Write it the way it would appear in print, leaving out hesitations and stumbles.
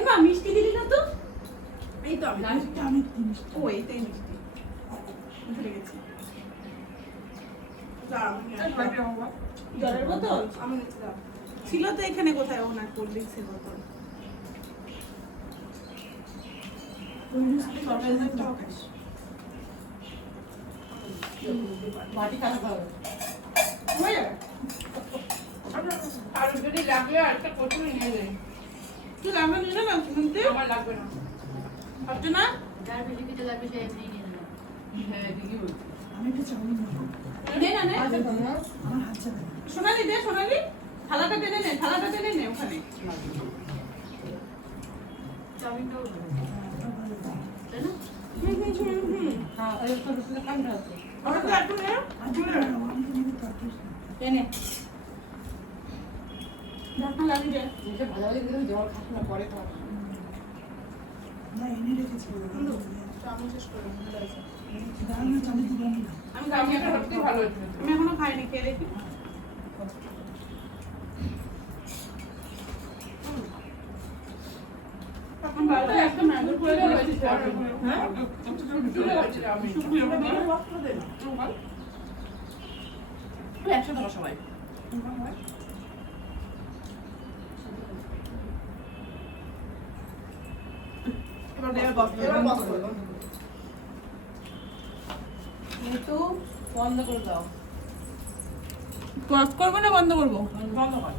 এবার মিষ্টি দিলি না তো? এই তো আমি ও এইটাই মিষ্টি ভুলে গেছি। জলের বোতল আমি ছিল তো এখানে কোথায় ওনার কোল্ড ড্রিঙ্কসের বোতল। বাটি খারাপ হবে। আর যদি লাগলে একটা কচুরি নিয়ে নেই। তুই লাগবে নিলে না শুনতে আমার লাগবে না। ভাবছো না? যার বেশি কিছু লাগবে সে এমনি নিয়ে নেবে। হ্যাঁ দিদি বলছি। নে না নে আচ্ছা সোনালি দে সোনালি থালাটা টেনে নে ওখানে। চাউমিনটাও তাই না? হ্যাঁ এই তো দুটো কামড়া আছে। ওটা তো একটু নে টেনে ঢাকনা লাগিয়ে দে। এটা ভালো লাগে দিলাম জল খাস না পরে খাওয়া। চামচ শেষ করে ভালো আছে। আমি চাউমিনটা সত্যি ভালো হয়েছে। আমি এখনো খাইনি, খেয়ে দেখি। এখন বাবা একটা ম্যাঙ্গো করে দিয়েছি। হ্যাঁ একসাথে সবাই এবার বস করে কিন্তু বন্ধ করে দাও। পজ করবো না বন্ধ করবো? বন্ধ কর।